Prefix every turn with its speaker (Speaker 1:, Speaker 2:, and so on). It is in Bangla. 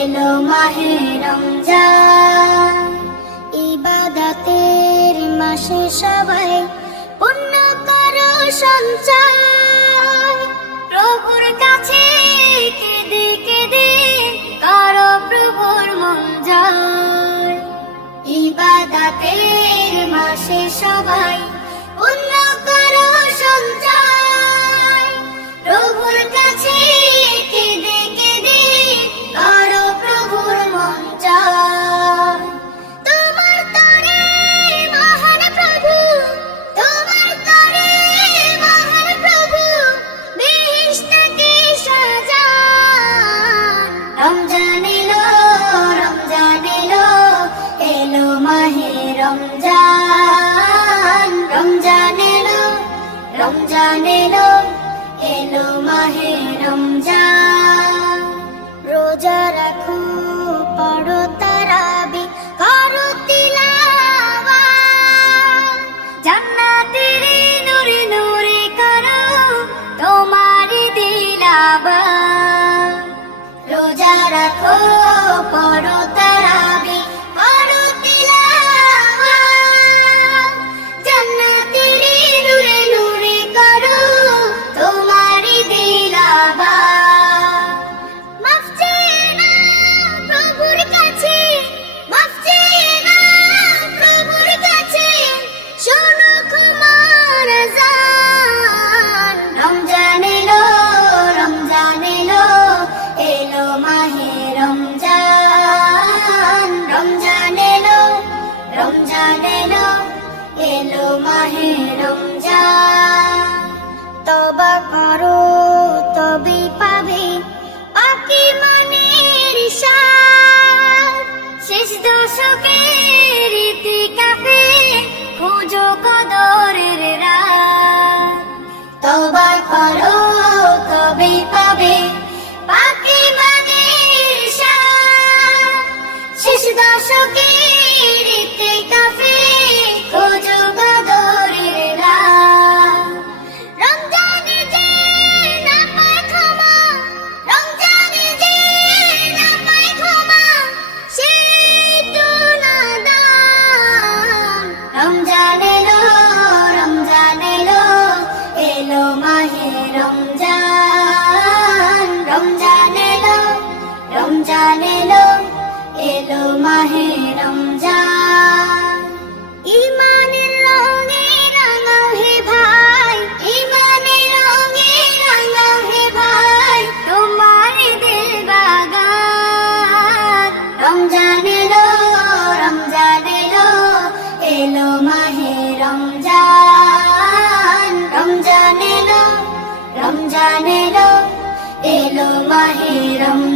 Speaker 1: এলো মাহে রমজান? ইবাদতের মাসে সবাই পুণ্য করো সঞ্চয়। প্রভুর কাছে কেঁদে কেঁদে করো প্রভুর মন ইবাদতের মাসে সবাই পুণ্য রমজান এলো এলো মাহে রমজান রোজা রাখো। করো তবে পাবে অতি মনের শেষ দশকের কাপে খোঁজো কদরের রাত। তবা করো রমজান এলো এলো